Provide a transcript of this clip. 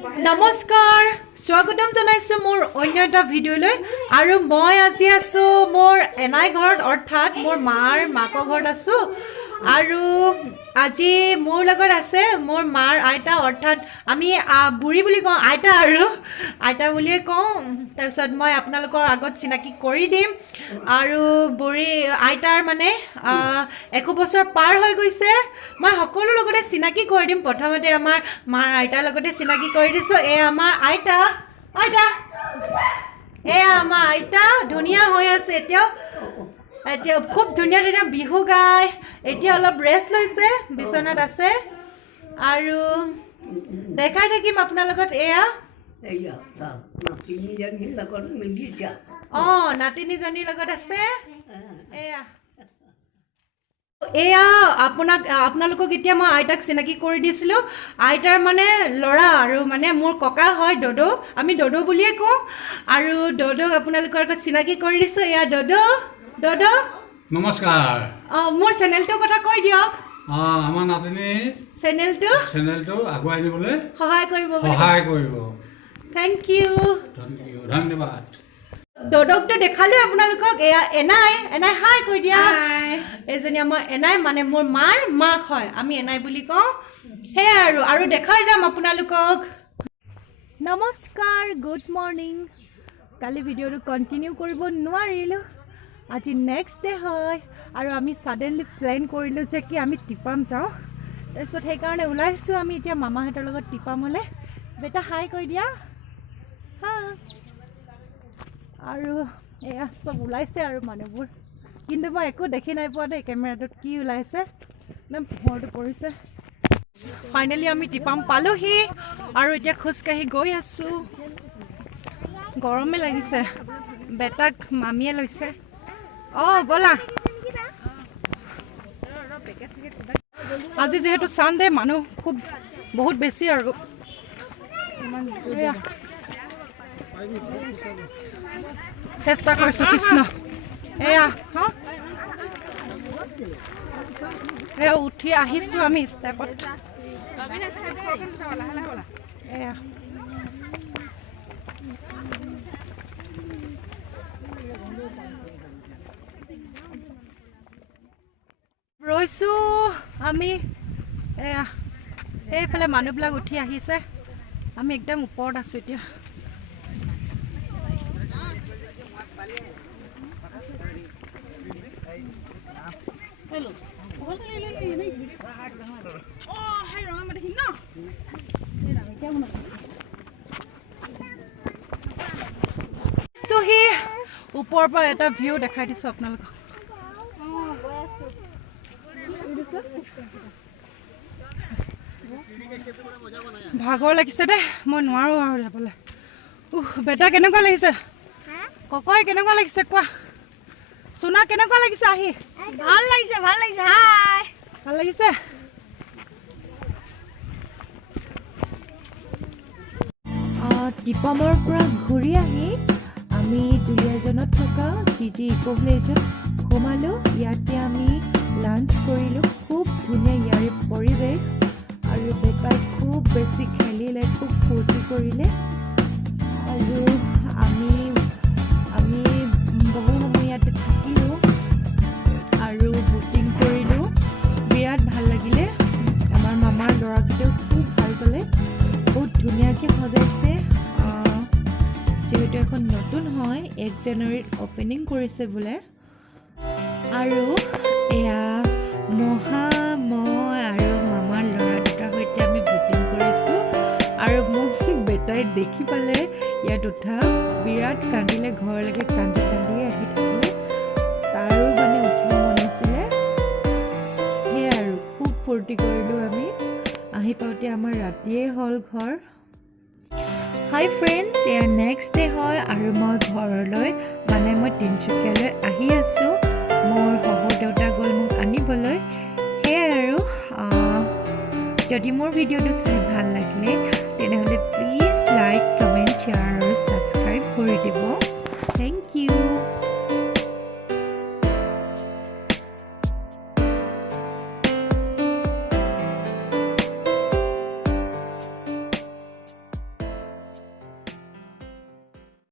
নমস্কাৰ স্বাগতম জনাইছো মোৰ অন্য এটা ভিডিঅ'লৈ আৰু মই আজি আছো মোৰ এনাই ঘৰত অৰ্থাৎ মোৰ মাকৰ ঘৰত আছো আৰু আজি মোৰ লগত আছে মোৰ মাৰ আইতা অৰ্থাৎ আমি বুঢ়ী বুলি কওঁ আইতা আৰু আইতা বুলিয়ে কওঁ তাৰপিছত মই আপোনালোকৰ আগত চিনাকি কৰি দিম আৰু বুঢ়ী আইতাৰ মানে 1 বছৰ পাৰ হৈ গৈছে মই সকলো লগতে চিনাকি কৰি দিম প্ৰথমতে আমাৰ মাৰ আইতাৰ লগতে চিনাকি কৰি দিছো এ আমাৰ আইতা আমাৰ আইতা ধুনীয়া হৈ আছে এতিয়া খুব ধুনীয়া ধুনীয়া বিহু গায় এতিয়া অলপ ৰেষ্ট লৈছে বিছনাত আছে আৰু দেখাই থাকিম আপোনালোকক এয়া নাতিনীজনীৰ লগত আছে এয়া আপোনালোকক এতিয়া মই আইতাক চিনাকি কৰি দিছিলোঁ আইতাৰ মানে ল'ৰা আৰু মানে মোৰ ককা হয় দদৌ আমি দদৌ বুলিয়ে কওঁ আৰু দদৌক আপোনালোকৰ আগত চিনাকি কৰি দিছোঁ এয়া দদৌ নমস্কাৰ মোৰ চেনেলটোৰ কথা কৈ দিয়ক আমাৰ নাতিনী চেনেলটো আগুৱাই নিবলৈ সহায় কৰিব থেংক ইউ ধন্যবাদ দদৌকটো দেখালোঁ আপোনালোকক এয়া এনাই হাই কৈ দিয়া এজনী আমাৰ এনাই মানে মোৰ মাৰ মাক হয় আমি এনাই বুলি কওঁ সেয়াই আৰু দেখাই যাম আপোনালোকক নমস্কাৰ গুড মৰ্ণিং কালি ভিডিঅ'টো কণ্টিনিউ কৰিব নোৱাৰিলোঁ আজি নেক্সট ডে হয় আৰু আমি ছাডেনলি প্লেন কৰিলোঁ যে কি আমি টিপাম যাওঁ তাৰপিছত সেইকাৰণে ওলাইছোঁ আমি এতিয়া মামাহঁতৰ লগত টিপামলৈ বেটা হাই কৈ দিয়া হা আৰু এয়া চব ওলাইছে আৰু মানুহবোৰ কিন্তু মই একো দেখি নাই পোৱা দেই কেমেৰাটোত কি ওলাইছে একদম পোহৰটো পৰিছে ফাইনেলি আমি টিপাম পালোহি আৰু এতিয়া খোজকাঢ়ি গৈ আছোঁ গৰমে লাগিছে বেটাক মামীয়ে লৈছে ব'লা আজি যিহেতু চানডে মানুহ খুব বহুত বেছি আৰু চেষ্টা কৰিছোঁ কৃষ্ণ এয়া উঠি আহিছোঁ আমি ষ্টেপত এয়া ৰৈছোঁ আমি এয়া এইফালে মানুহবিলাক উঠি আহিছে আমি একদম ওপৰত আছোঁ এতিয়া ওপৰৰ পৰা এটা ভিউ দেখাই দিছোঁ আপোনালোকক ভাগৰ লাগিছে দেই মই নোৱাৰোঁ আৰু যাবলৈ বেটা কেনেকুৱা লাগিছে ককাই কেনেকুৱা লাগিছে কোৱা সোনা কেনেকুৱা লাগিছে আহি ভাল লাগিছে হাই ভাল লাগিছে টিপামৰ পৰা ঘূৰি আহি আমি দুলীয়াজানত থকা জি ইকো ভিলেজত সোমালোঁ ইয়াতে আমি লাঞ্চ কৰিলোঁ খুব ধুনীয়া ইয়াৰে পৰিৱেশ আৰু বেটাই খুব বেছি খেলিলে খুব ফূৰ্তি কৰিলে আৰু আমি বহু সময় ইয়াতে থাকিলোঁ আৰু বুটিং কৰিলোঁ বিৰাট ভাল লাগিলে আমাৰ মামাৰ ল'ৰাকেইটাও খুব ভাল পালে বহুত ধুনীয়াকৈ সজাইছে যিহেতু এখন নতুন হয় 1 জানুৱাৰীত অপেনিং কৰিছে বোলে আৰু এয়া মই আৰু মামাৰ ল'ৰা দুটাৰ সৈতে আমি বুটিং কৰিছোঁ আৰু মোক বেটাই দেখি পালে ইয়াত উঠা বিৰাট কান্দিলে ঘৰলৈকে কান্দি আহি থাকিলে তাৰো মানে উঠিব মন আছিলে সেয়াই আৰু খুব ফূৰ্তি কৰিলোঁ আমি আহি পাওঁতে আমাৰ ৰাতিয়ে হ'ল ঘৰ হাই ফ্ৰেণ্ডছ এয়া নেক্সট ডে হয় আৰু মই ঘৰলৈ মানে মই তিনিচুকীয়ালৈ আহি আছোঁ মোৰ শহুৰ দেউতা গ'ল মোক আনিবলৈ সেয়াই আৰু যদি মোৰ ভিডিঅ'টো চাই ভাল লাগিলে তেনেহ'লে